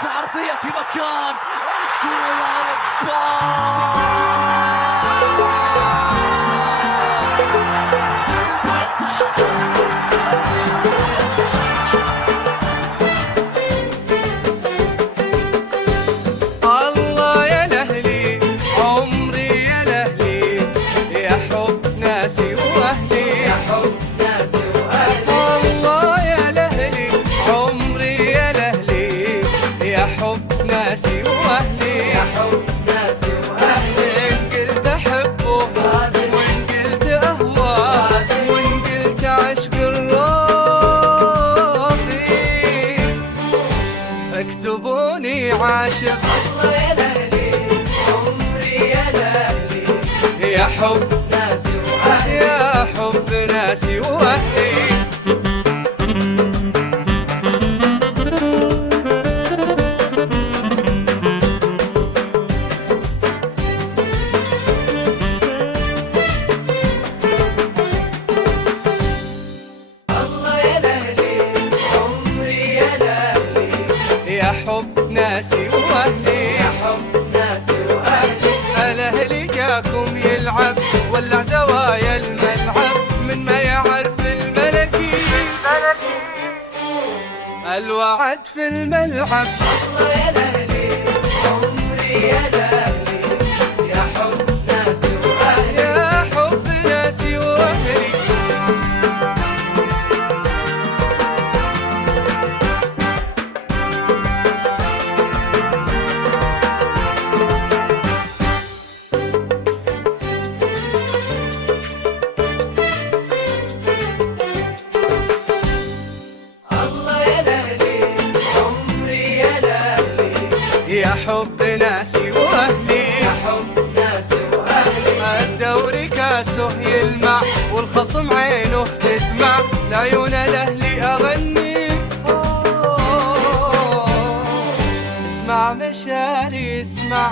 في عرضية في مكان الكرة الله يا لهلي عمري يا لهلي يا حب ناسي واهلي يا حب ناسي واهلي الله يا لهلي عمري يا لهلي يا حب ناسي واهلي يا حب ناسي واهلي ان قلت احبه وان قلت اهواه وان قلت عشق الروحي اكتبوني عاشق الله يا لهلي عمري يا لهلي يا حب ناسي واهلي يا حب ناسي واهلي الله يا لهلي عمري يا لهلي يا حب ناسي واهلي يا حب ناسي واهلي الاهلي جاكم يلعب ولع زوايا الملعب من ما يعرف الملكي الوعد في الملعب الله يا لهلي عمري يا لهلي يا حب ناسي واهلي يا حب ناسي واهلي الله يا لهلي عمري يا لهلي يا حب ناسي واهلي يا حب ناسي واهلي الدوري كاسه يلمع والخصم عينه تدمع لعيون الاهلي اغني اسمع مشاري اسمع